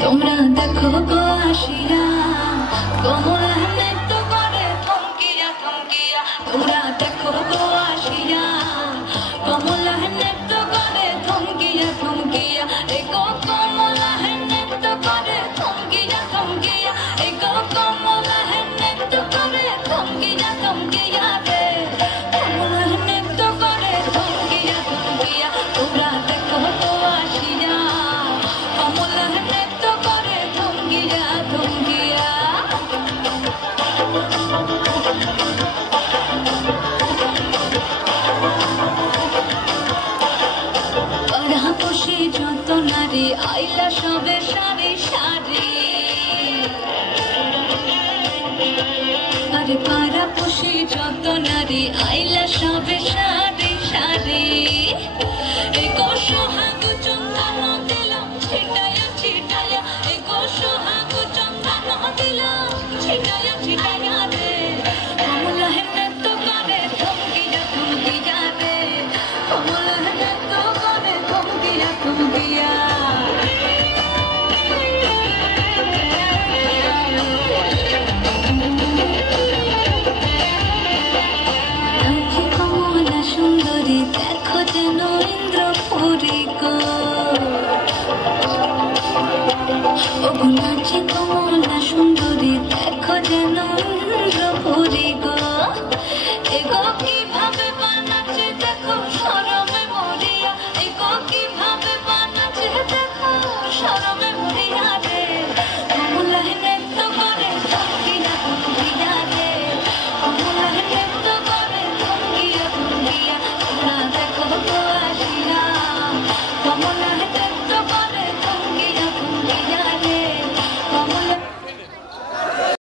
তোমরা দেখো গো আসিয়া কমলা নৃত্য করে থমকিয়া থমকিয়া তোমরা দেখো গো আসিয়া কমলা নৃত্য করে থমকিয়া থমকিয়া এগো কমলা নৃত্য করে থমকিয়া থমকিয়া এগো কমলা নৃত্য করে থমকিয়া থমকিয়া রে কমলা নৃত্য করে থমকিয়া থমকিয়া তোমরা দেখো গো আসিয়া কমলা নৃত্য করে থমকিয়া থমকিয়া পাড়া বসে যত নারী আইলা সবে সারি